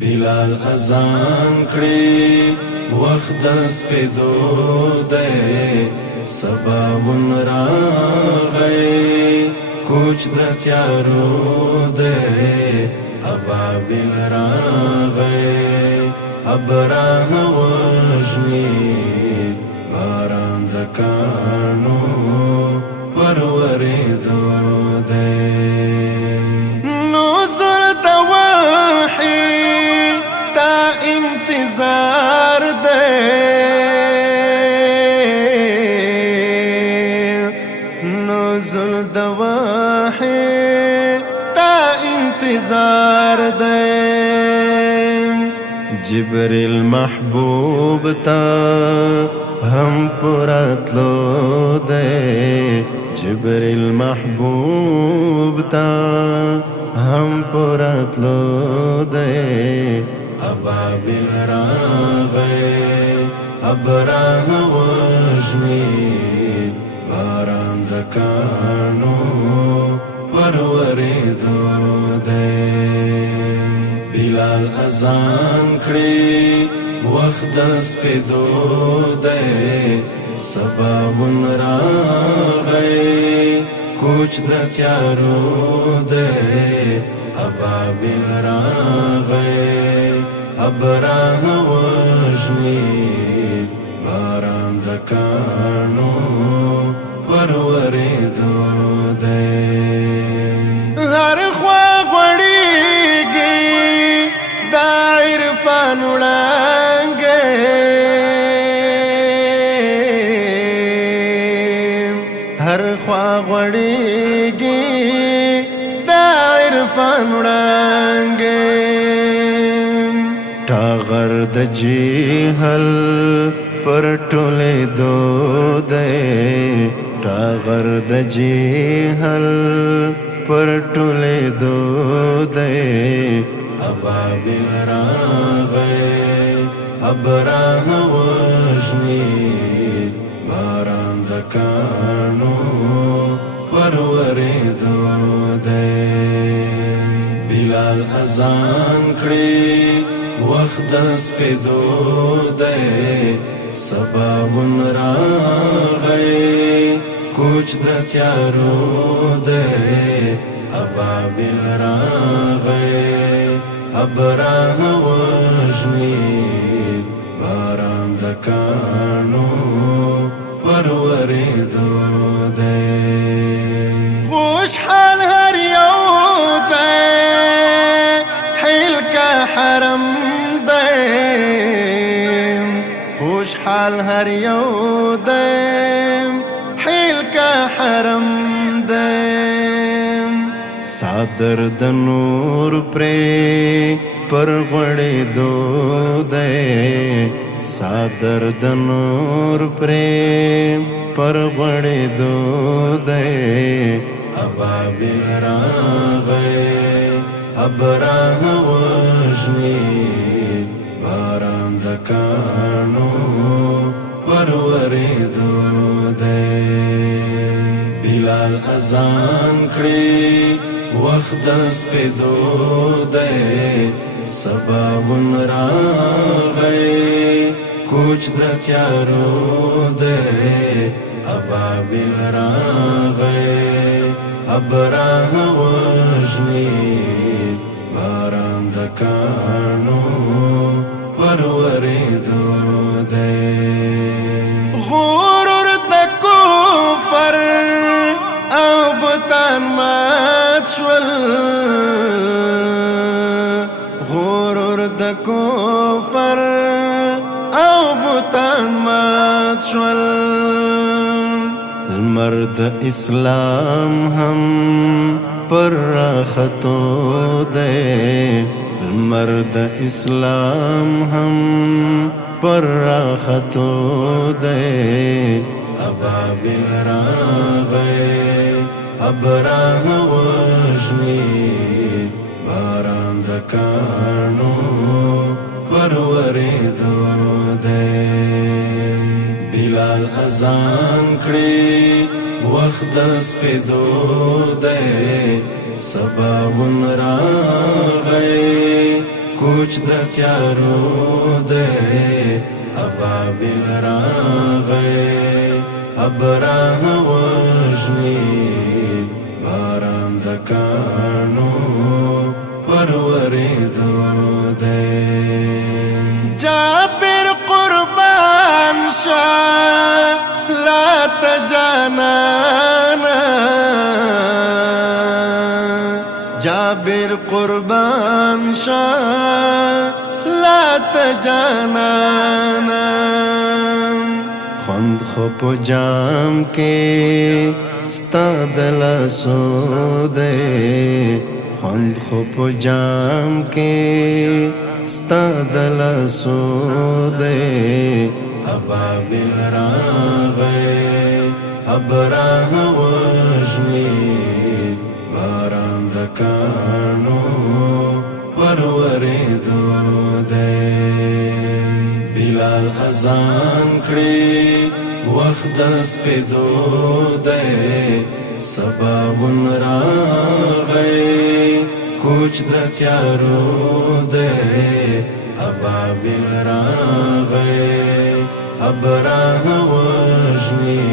بلال اذان کړي وخت د سپېدو دی سباون راغی کوچ د تیارو دی ابابل راغی ابراه وجني باران د کانو پروریدو دی نزول د وحی تا انتظار دے نزول د وحی تا انتظار دے جبریل محبوب تا ہم پراتلو دے جبریل محبوب تا ہم پراتلو دے ابابل راغی ابراه وجني باران د کانو پروریدو دی بلال اذان کړي وخت د سپېدو دی سباون راغی کوچ د تیارو دی ابابل راغی ابراه وجني باران د کانو پروریدو دی هر خوا غړېږي دا عرفان وړانګې هر خوا غړېږي دا عرفان وړانګې ټاغر د جهل پر ټولې دو دی ټاغر د جهل پر ټولې دو دی ابابل راغی ابراه وجني باران د کانو پروریدو دی بلال اذان کړي وخت د سپېدو دی سباون راغی کوچ د تیارو دی ابابل راغی ابراه وجني باران د کانو پروریدو دی خوشحال هر یو دی حیل کا حرم دی خوشحال هر یو دی حیل کا حرم دی صادر د نور پرې پر غړېدو دی صادر د نور پرې پر غړېدو دی ابابل راغی ابراه وجني باران د کانو پروریدو دی بلال اذان کړي وخت د سپېدو دی سباون راغی کوچ د تیارو دی ابابل راغی ابراه وجني باران د کانو پروریدو دی غرور د کفر او بتان مات شول غرور د کفر او بتان مات شول المرد اسلام هم پر راختو دی المرد اسلام هم پر راختو دی ابابل راغی ابراه وجني باران د کانو پروریدو دی بلال اذان کړي وخت د سپېدو دی سباون راغی کوچ د تیارو دی ابابل راغی ابراه وجنی باران د کانو پروریدو دی جابر قربان شاه لا تجانانا جابر قربان شاه لا تجانانا خوند خو په جام کې ستا د لاسو دی خوند خو په جام کې ستا د لاسو دی ابابل راغی ابراه وجنی باران د کانو پروریدو دی بلال اذان کړي وخت د سپېدو دی سباون راغی کوچ د تیارو دی ابابل راغی ابراه وجنی